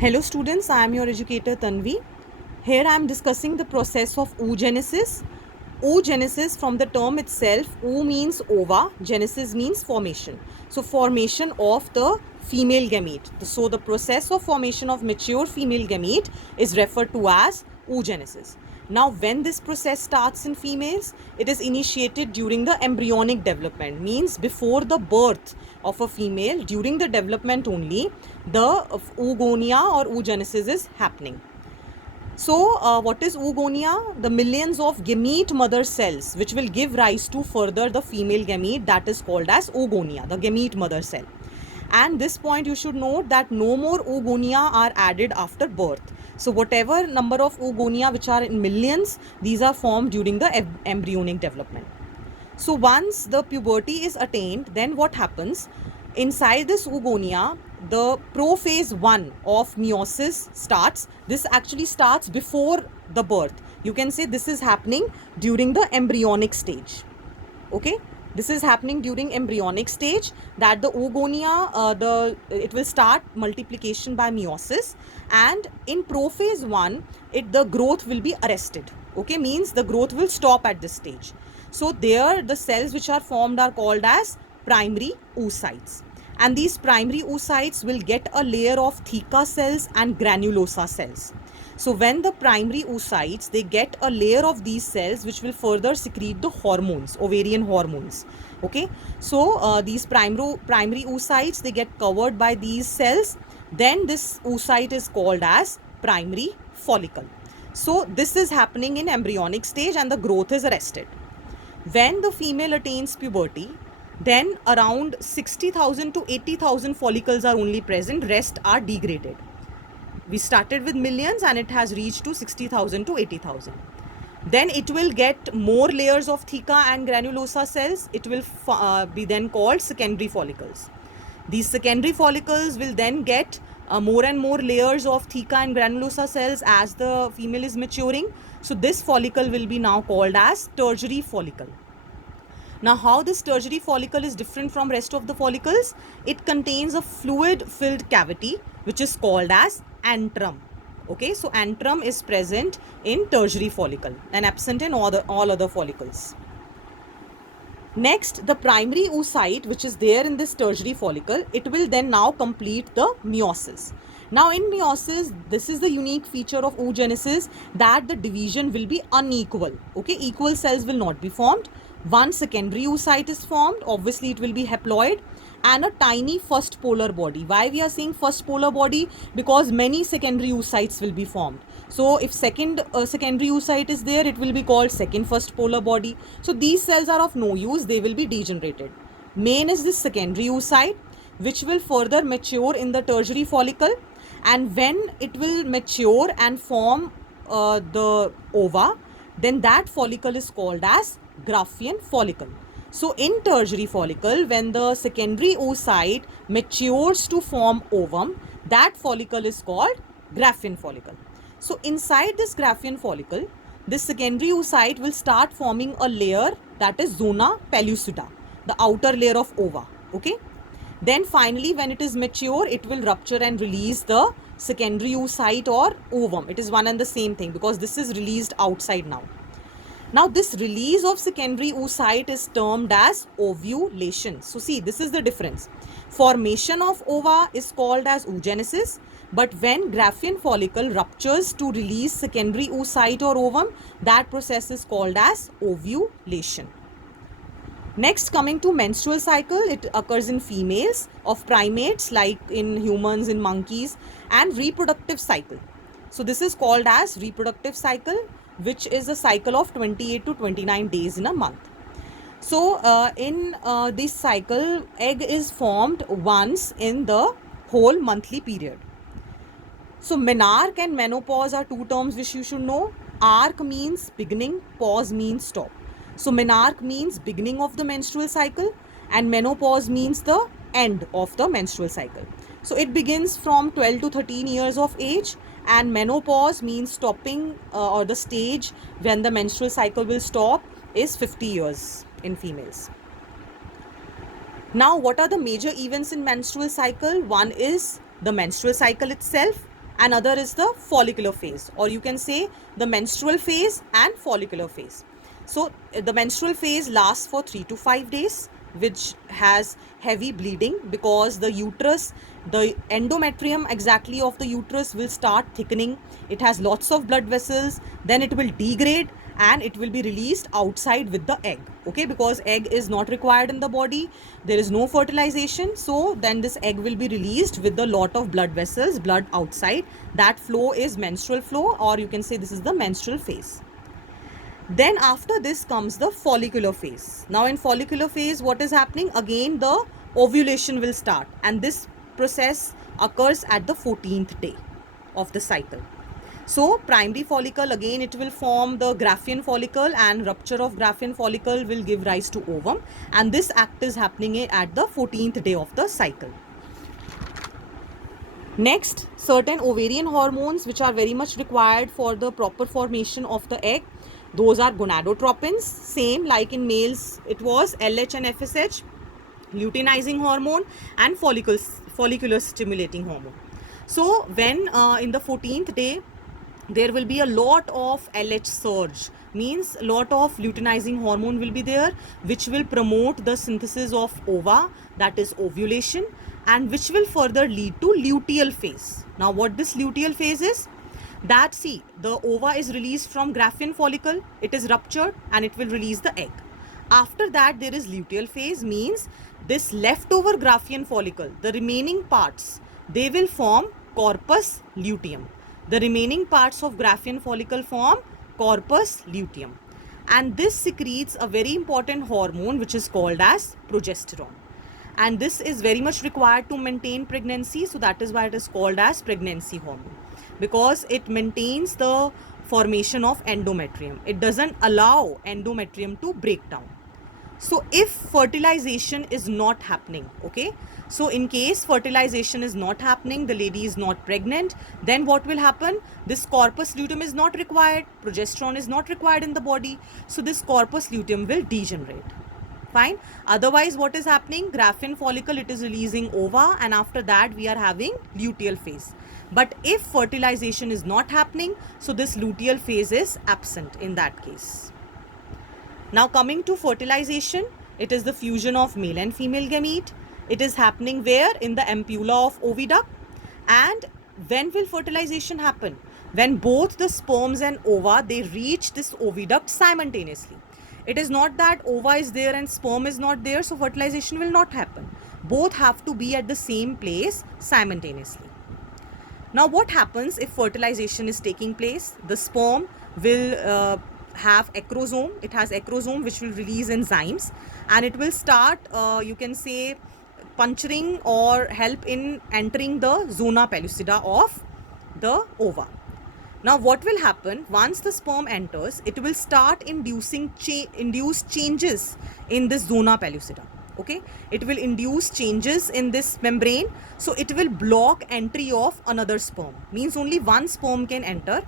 Hello students, I am your educator Tanvi. Here I am discussing the process of oogenesis. Oogenesis, from the term itself, oo means ova, genesis means formation. So formation of the female gamete. So the process of formation of mature female gamete is referred to as oogenesis. Now when this process starts in females, it is initiated during the embryonic development, means before the birth of a female. During the development only the oogonia or oogenesis is happening. So, what is oogonia? The millions of gamete mother cells which will give rise to further the female gamete, that is called as oogonia, the gamete mother cell. And this point you should note that no more oogonia are added after birth. So, whatever number of oogonia which are in millions, these are formed during the embryonic development. So once the puberty is attained, then what happens? Inside this oogonia, the prophase 1 of meiosis starts. This actually starts before the birth. You can say this is happening during the embryonic stage. Okay, this is happening during embryonic stage, that the oogonia, it will start multiplication by meiosis, and in prophase 1 the growth will be arrested. Okay, means the growth will stop at this stage. So there the cells which are formed are called as primary oocytes, and these primary oocytes will get a layer of theca cells and granulosa cells. So when the primary oocytes, they get a layer of these cells which will further secrete the hormones, ovarian hormones. Okay, so these primary oocytes, they get covered by these cells. Then this oocyte is called as primary follicle. So this is happening in embryonic stage and the growth is arrested. When the female attains puberty, then around 60,000 to 80,000 follicles are only present, rest are degraded. We started with millions and it has reached to 60,000 to 80,000. Then it will get more layers of theca and granulosa cells. It will be then called secondary follicles. These secondary follicles will then get more and more layers of theca and granulosa cells as the female is maturing. So this follicle will be now called as tertiary follicle. Now, how this tertiary follicle is different from rest of the follicles? It contains a fluid filled cavity which is called as antrum. Okay, so antrum is present in tertiary follicle and absent in all other follicles. Next, the primary oocyte which is there in this tertiary follicle, it will then now complete the meiosis. Now in meiosis, this is the unique feature of oogenesis, that the division will be unequal. Okay, equal cells will not be formed. One secondary oocyte is formed, obviously it will be haploid, and a tiny first polar body. Why we are saying first polar body? Because many secondary oocytes will be formed. So if secondary oocyte is there, it will be called second first polar body. So these cells are of no use, they will be degenerated. Main is this secondary oocyte which will further mature in the tertiary follicle, and when it will mature and form the ova, then that follicle is called as Graafian follicle. So in tertiary follicle, when the secondary oocyte matures to form ovum, that follicle is called Graafian follicle. So inside this Graafian follicle, this secondary oocyte will start forming a layer, that is zona pellucida, the outer layer of ova. Okay. Then finally, when it is mature, it will rupture and release the secondary oocyte or ovum. It is one and the same thing because this is released outside now. Now this release of secondary oocyte is termed as ovulation. So see, this is the difference. Formation of ova is called as oogenesis, but when Graafian follicle ruptures to release secondary oocyte or ovum, that process is called as ovulation. Next, coming to menstrual cycle, it occurs in females of primates like in humans, in monkeys, and reproductive cycle. So this is called as reproductive cycle, which is a cycle of 28 to 29 days in a month. So in this cycle, egg is formed once in the whole monthly period. So menarche and menopause are two terms which you should know. Arc means beginning, pause means stop. So menarche means beginning of the menstrual cycle and menopause means the end of the menstrual cycle. So it begins from 12 to 13 years of age, and menopause means stopping or the stage when the menstrual cycle will stop is 50 years in females. Now, what are the major events in menstrual cycle? One is the menstrual cycle itself. and other is the follicular phase, or you can say the menstrual phase and follicular phase. So the menstrual phase lasts for 3 to 5 days, which has heavy bleeding because the uterus, the endometrium exactly of the uterus will start thickening. It has lots of blood vessels, then it will degrade and it will be released outside with the egg, okay, because egg is not required in the body, there is no fertilization, so then this egg will be released with a lot of blood vessels, blood outside. That flow is menstrual flow, or you can say this is the menstrual phase. Then after this comes the follicular phase. Now in follicular phase, what is happening? Again the ovulation will start, and this process occurs at the 14th day of the cycle. So primary follicle, again it will form the Graafian follicle, and rupture of Graafian follicle will give rise to ovum, and this act is happening at the 14th day of the cycle. Next, certain ovarian hormones which are very much required for the proper formation of the egg. Those are gonadotropins, same like in males it was LH and FSH, luteinizing hormone and follicular stimulating hormone. So when in the 14th day there will be a lot of LH surge, means lot of luteinizing hormone will be there, which will promote the synthesis of ova, that is ovulation, and which will further lead to luteal phase. Now what this luteal phase is? That, see, the ova is released from Graafian follicle, it is ruptured and it will release the egg. After that there is luteal phase, means this leftover Graafian follicle, the remaining parts, they will form corpus luteum. The remaining parts of Graafian follicle form corpus luteum, and this secretes a very important hormone which is called as progesterone, and this is very much required to maintain pregnancy, so that is why it is called as pregnancy hormone, because it maintains the formation of endometrium. It doesn't allow endometrium to break down. So if fertilization is not happening, okay, so in case fertilization is not happening, the lady is not pregnant, then what will happen? This corpus luteum is not required, progesterone is not required in the body, so this corpus luteum will degenerate. Fine. Otherwise, what is happening? Graafian follicle, it is releasing ova, and after that we are having luteal phase. But if fertilization is not happening, so this luteal phase is absent in that case. Now coming to fertilization, it is the fusion of male and female gamete. It is happening where? In the ampulla of oviduct. And when will fertilization happen? When both the sperms and ova, they reach this oviduct simultaneously. It is not that ova is there and sperm is not there, so fertilization will not happen. Both have to be at the same place simultaneously. Now what happens if fertilization is taking place? The sperm will have acrosome. It has acrosome which will release enzymes, and it will start you can say puncturing or help in entering the zona pellucida of the ova. Now what will happen? Once the sperm enters, it will start induce changes in this zona pellucida. Okay, it will induce changes in this membrane, so it will block entry of another sperm, means only one sperm can enter.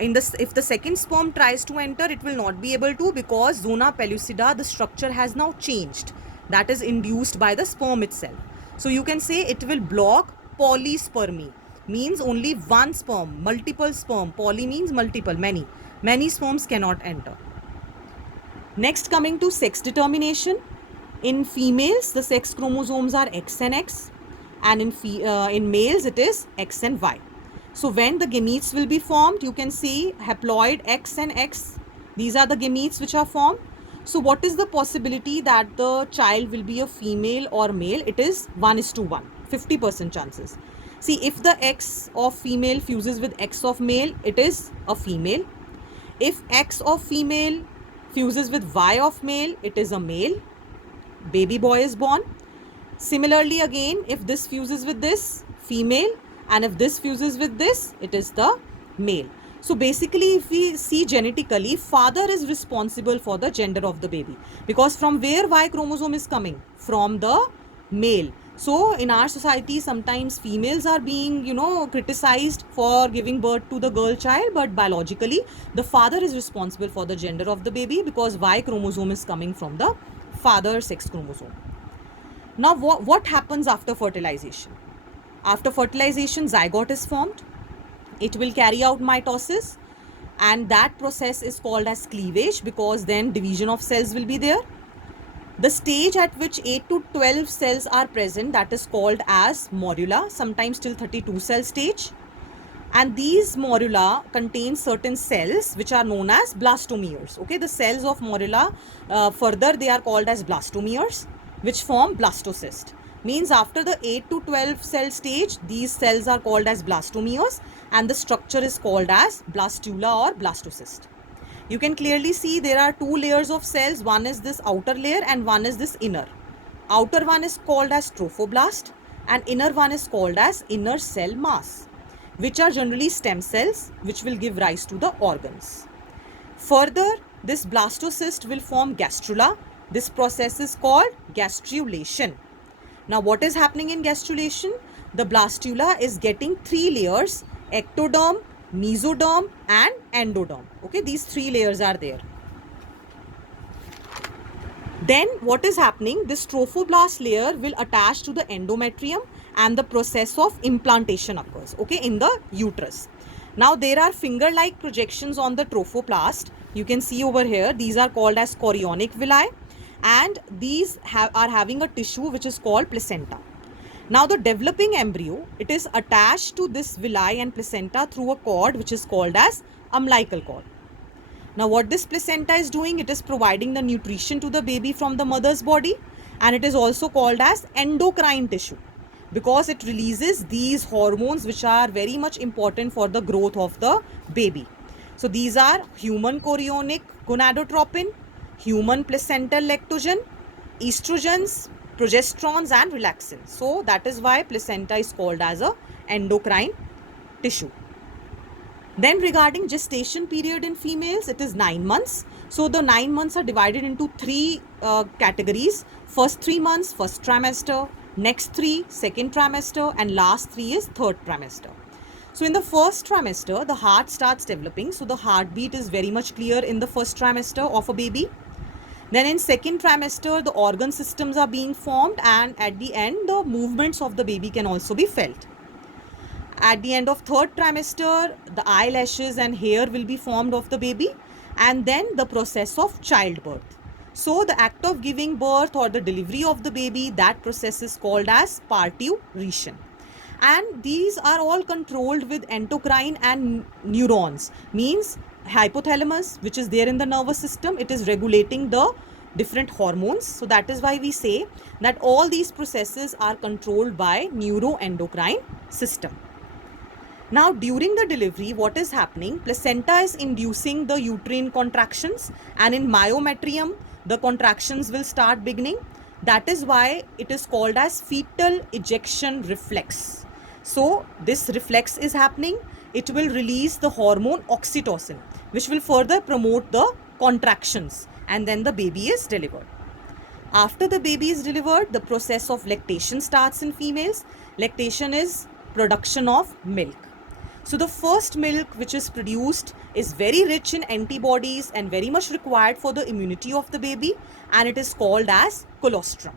In this, if the second sperm tries to enter, it will not be able to, because zona pellucida, the structure has now changed, that is induced by the sperm itself. So you can say it will block polyspermy, means only one sperm, multiple sperm, poly means multiple, many sperms cannot enter. Next, coming to sex determination. In females, the sex chromosomes are X and X, and in males it is X and Y. So when the gametes will be formed, you can see haploid X and X. These are the gametes which are formed. So what is the possibility that the child will be a female or male? It is 1:1, 50% chances. See, if the X of female fuses with X of male, it is a female. If X of female fuses with Y of male, it is a male. Baby boy is born. Similarly, again, if this fuses with this, female, and if this fuses with this, it is the male. So basically, if we see genetically, father is responsible for the gender of the baby, because from where Y chromosome is coming? From the male. So in our society, sometimes females are being, criticized for giving birth to the girl child, but biologically, the father is responsible for the gender of the baby, because Y chromosome is coming from the father sex chromosome. Now what happens after fertilization? After fertilization, zygote is formed. It will carry out mitosis, and that process is called as cleavage, because then division of cells will be there. The stage at which 8 to 12 cells are present, that is called as morula, sometimes till 32 cell stage. And these morula contain certain cells which are known as blastomeres. Okay, the cells of morula, further they are called as blastomeres, which form blastocyst. Means after the 8 to 12 cell stage, these cells are called as blastomeres, and the structure is called as blastula or blastocyst. You can clearly see there are two layers of cells. One is this outer layer and one is this inner. Outer one is called as trophoblast and inner one is called as inner cell mass, which are generally stem cells which will give rise to the organs. Further, this blastocyst will form gastrula. This process is called gastrulation. Now, what is happening in gastrulation? The blastula is getting three layers: ectoderm, mesoderm and endoderm. Okay, these three layers are there. Then what is happening? This trophoblast layer will attach to the endometrium and the process of implantation occurs, okay, in the uterus. Now there are finger-like projections on the trophoblast. You can see over here, these are called as chorionic villi, and these are having a tissue which is called placenta. Now the developing embryo, it is attached to this villi and placenta through a cord which is called as umbilical cord. Now what this placenta is doing, it is providing the nutrition to the baby from the mother's body, and it is also called as endocrine tissue because it releases these hormones which are very much important for the growth of the baby. So these are human chorionic gonadotropin, human placental lactogen, estrogens, progesterones and relaxins. So that is why placenta is called as a endocrine tissue. Then regarding gestation period in females, it is 9 months. So the 9 months are divided into three categories. First 3 months, first trimester, next 3, second trimester, and last 3 is third trimester. So in the first trimester, the heart starts developing. So the heartbeat is very much clear in the first trimester of a baby. Then in second trimester, the organ systems are being formed, and at the end, the movements of the baby can also be felt. At the end of third trimester, the eyelashes and hair will be formed of the baby, and then the process of childbirth. So the act of giving birth or the delivery of the baby, that process is called as parturition. And these are all controlled with endocrine and neurons, means hypothalamus, which is there in the nervous system, it is regulating the different hormones. So that is why we say that all these processes are controlled by neuroendocrine system. Now during the delivery, what is happening? Placenta is inducing the uterine contractions, and in myometrium, the contractions will start beginning. That is why it is called as fetal ejection reflex. So this reflex is happening. It will release the hormone oxytocin, which will further promote the contractions, and then the baby is delivered. After the baby is delivered, the process of lactation starts in females. Lactation is production of milk. So the first milk which is produced is very rich in antibodies and very much required for the immunity of the baby, and it is called as colostrum.